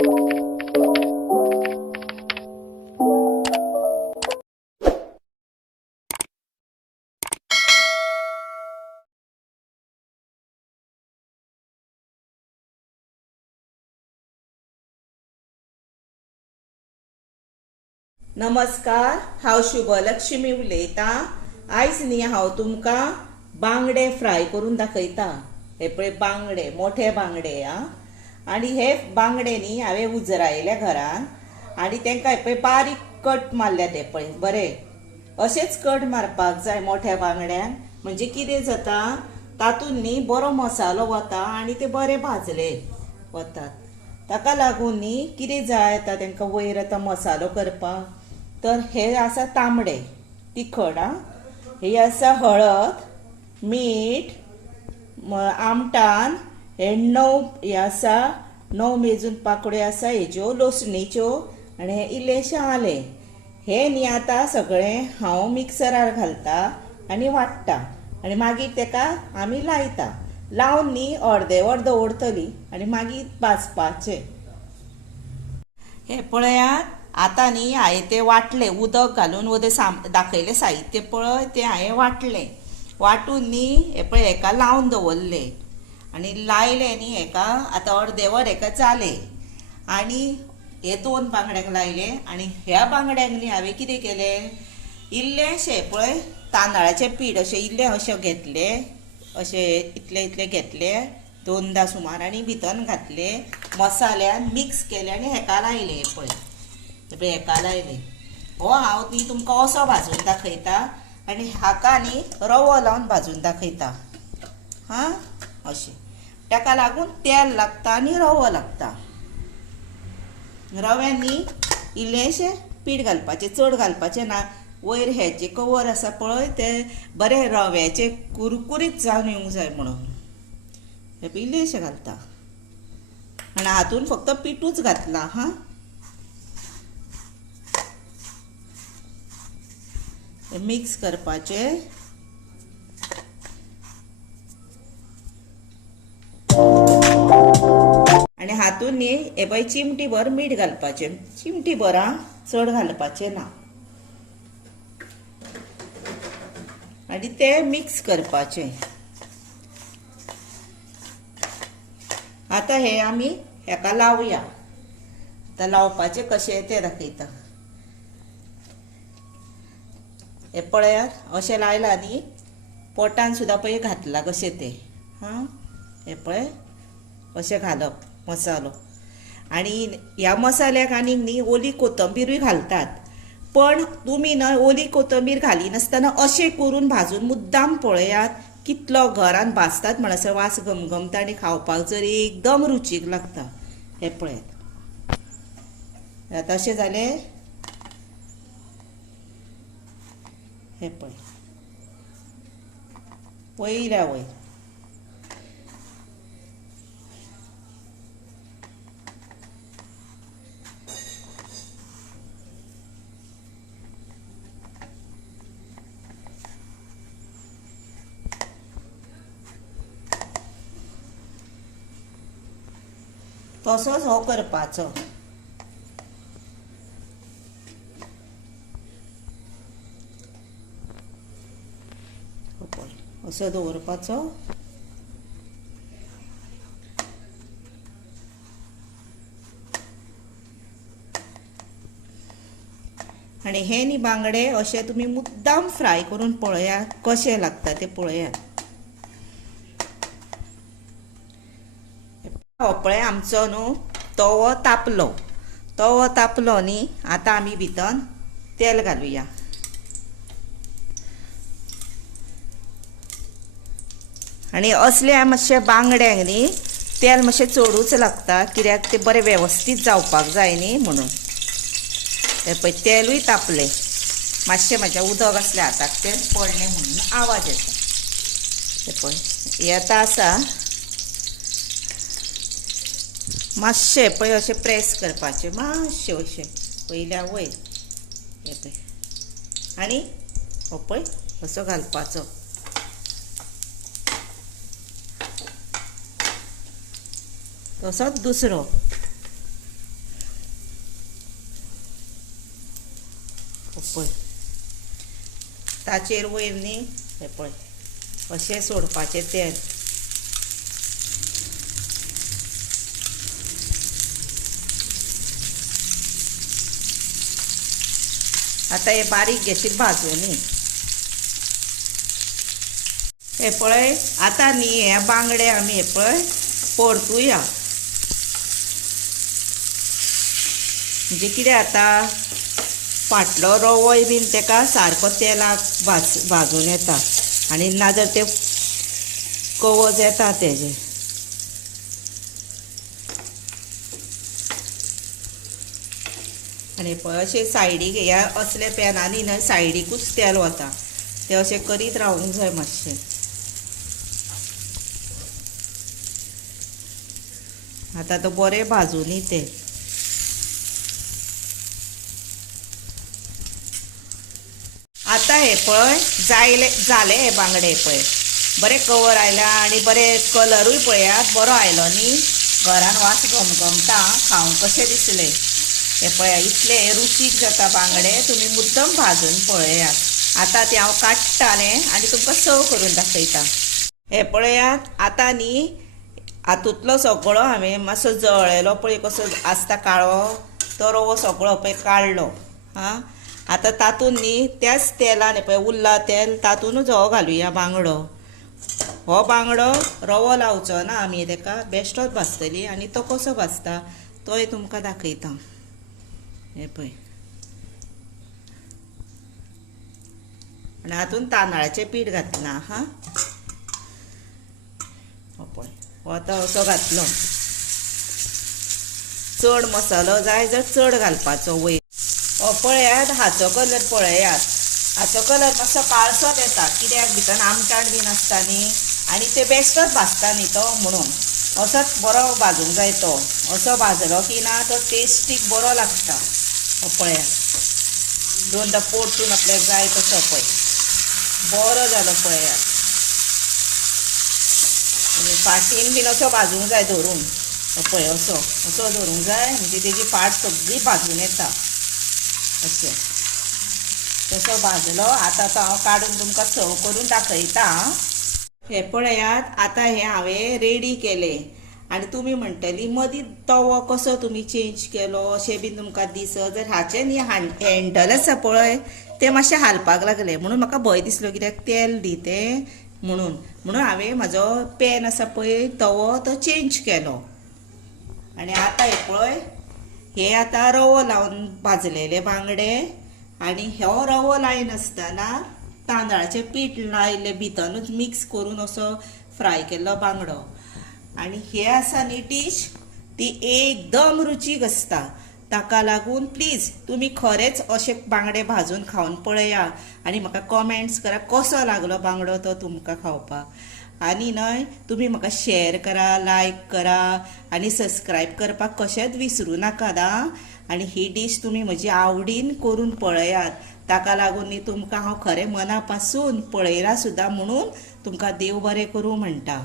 नमस्कार, हांव शुभलक्ष्मी उलयतां। आयज न्ही हांव तुमकां बांगडे फ्राय करून दाखयता। हे पळय बांगडे, मोठे बांगडे आनी हे बांगडे न्ही हांवें उजरायले घरान आनी तांकां हे पळय बारीक कट मारल्यात। हे पळय बरे अशेच कट मारपाक जाय मोठ्या बांगड्यान, म्हणजे कितें जाता तातूंत न्ही बरो मसालो वता आनी ते बरे भाजले वतात। ताका लागून न्ही कितें जाय आतां तांकां वयर आतां मसालो करपाक, तर हे आसा तांबडे तिखट, हे आसा हळद, मीठ, आमटान हे हे आसा 9 मेजून पाकळ्यो आसा हेज्यो लसणीच्यो आनी हे इल्लेशें आलें। हे न्ही आतां सगळें हांव मिक्सरार घालता आनी वाट्टा आनी मागीर ताका आमी लायता। लावन न्ही अर्दे वर दवरतली आनी मागीर भाजपाचें। हे पळयात, आतां न्ही हांवें ते वाटले, उदक घालून दाखयलें साहित्य पळय तें हांवें वाटलें। वाटून न्ही हे पळय हेका लावन दवरले आनी लायले न्ही हेका आतां अर्दे वर हेका जाले आनी हे 2 बांगड्यांक लायले। आनी ह्या बांगड्यांक न्ही हांवें कितें केलें, इल्लेशें पळय तांदळाचें पीठ अशें इल्लें अशें घेतलें, अशें इतले घेतले 2दा सुमार आनी भितर घातले, मसाल्यान मिक्स केले आनी हेका लायले। हे पळय हेका लायले। हो हांव न्ही तुमकां असो भाजून दाखयता आनी हाका न्ही रवो लावन भाजून दाखयता। अशें ताका लागून तेल लागता आनी रवो लागता। रव्यान न्ही इल्लेशें पीठ घालपाचें, चड घालपाचें ना। वयर हेचे कवर आसा पळय ते बरे रव्याचे कुरकुरीत जावन येवंक जाय म्हणून हे इल्लेशें घालता आनी हातून फक्त पिठूच घातला। हे मिक्स करपाचें आनी हातून न्ही हे पळय चिमटी भर मीठ घालपाचें, चिमटी भर, चड घालपाचें ना। आनी ते मिक्स करपाचें। आतां हे आमी हेका लावया। आतां लावपाचें कशें तें दाखयता। हे पळयात अशें लायलां न्ही, पोटान सुद्दां पळय घातला कशें तें। हे पळय अशें घालप मसालो आनी ह्या मसाल्याक आनीक न्ही ओली कोथंबीरूय घालतात, पण तुमी न्हय ओली कोथंबीर घालिनासतना अशें करून भाजून मुद्दाम पळयात कितलो घरान भाजतात म्हणसर वास घमघमता आनी खावपाक जर एकदम रुचीक लागता। हे पळयात आतां अशें जालें। हे पळय वयल्या वयर तसोच हो करपाचो। असो दवरपाचो आनी हे न्ही बांगडे अशे तुमी मुद्दाम फ्राय करून पळयात कशें लागता ते पळयात। हो पळय आमचो न्हू तवो तापलो न्ही। आतां आमी भितर तेल घालुया। आनी असल्या मातशे बांगड्यांक न्ही तेल मातशें चडूच लागता, कित्याक ते बरें वेवस्थीत जावपाक जाय न्ही म्हणून। हे पळय तेलूय तापलें, मातशें म्हाज्या उदक आसलें हाताक तें पडलें म्हणून आवाज येता। हे पळय हे आतां आसा, मातशें पळय अशें प्रेस करपाचें, मातशें अशें वयल्या वयर। हे पळय आनी हो पळय असो घालपाचो। तसोच दुसरो पळय ताचेर वयर न्ही हे पळय अशें सोडपाचें तेल. आतां हे बारीक घेतली भाजूनी हे पळय. आतां न्ही हे बांगडे आमी हे पळय परतुया. म्हणजे कितें जाता फाटलो रवोय बीन तेका सारको तेलाक भाजून येता आनी नाजर ते कवच येता तेजे. आनी पळय अशें सायडीक ह्या असले पॅनांनी न्हय सायडीकूच तेल वता ते अशें करीत रावूंक जाय मातशें. आतां तो बरें भाजूनी ते आतां हे पळय जाले हे बांगडे पळय बरें कवर आयला आनी बरें कलरूय पळयात बरो आयलो न्ही. घरान वास घमघमता खावंक कशें दिसलें हे पळया. इतले रुचीक जाता बांगडे तुमी मुद्दम भाजून पळयात. आतां ते हांव काडटालें आनी तुमकां सर्व करून दाखयता. हे पळयात आतां न्ही हातूंतलो सगळो हांवें मातसो जळेलो पळय कसो आसता काळो तो रवो सगळो पळय काडलो. हां आतां तातूंत न्ही त्याच तेलान हे पळय उरला तेल तातूंतच हो घालुया बांगडो. हो बांगडो रवो लावचो ना आमी तेका बेश्टोच भाजतली आनी तो कसो भाजता तोय तुमकां दाखयता. हे पळय आनी हातूंत तांदळाचें पीठ घातलां. हां हो पळय हो आतां असो घातलो. चड मसालो जाय जर चड घालपाचो वयर. हो पळयात हाचो कलर पळयात. हाचो कलर मातसो काळसोच येता कित्याक भितर आमटाण बीन आसता न्ही आनी ते बेश्टोच भाजता न्ही तो म्हणून. असोच बरो भाजूंक जाय तो. असो भाजलो की ना तो टेस्टीक बरो लागता. हो पळयात दोनदा परतून आपल्याक जाय तसो पळय बरो जालो पळयात. फाटीन बीन असो भाजूंक जाय धरून. पळय असो धरूंक जाय म्हणजे तेजी फाट सगळी भाजून येता अशें. तसो भाजलो. आतां तो हांव काडून तुमकां सर्व करून दाखयता. हे पळयात आतां हे हांवें रेडी केलें आनी तुमी म्हणटली मदीं तवो कसो तुमी चेंज केलो अशें बीन तुमकां दिसत जर हाचें न्ही हँडल आसा पळय तें मातशें हालपाक लागलें म्हणून म्हाका भंय दिसलो कित्याक तेल न्ही तें म्हणून हांवें म्हाजो पॅन आसा पळय तवो तो चेंज केलो. आनी आतां हे पळय हे आतां रवो लावन भाजलेले बांगडे आनी हो रवो लायनासतना तांदळाचें पीठ लायले भितरूच मिक्स करून असो फ्राय केल्लो बांगडो. आनी हे आसा न्ही डिश ती एकदम रुचीक आसता. ताका लागून प्लीज तुमी खरेंच अशे बांगडे भाजून खावन पळया आनी म्हाका कमेंट्स करा कसो लागलो बांगडो तो तुमकां खावपाक. आनी न्हय तुमी म्हाका शेअर करा लायक करा आनी सबस्क्रायब करपाक कशेंच विसरूं नाकात. आनी ही डिश तुमी म्हजी आवडीन करून पळयात. ताका लागून न्ही तुमकां हांव खरें मना पासून पळयलां सुद्दां म्हणून तुमकां देव बरें करूं म्हणटा.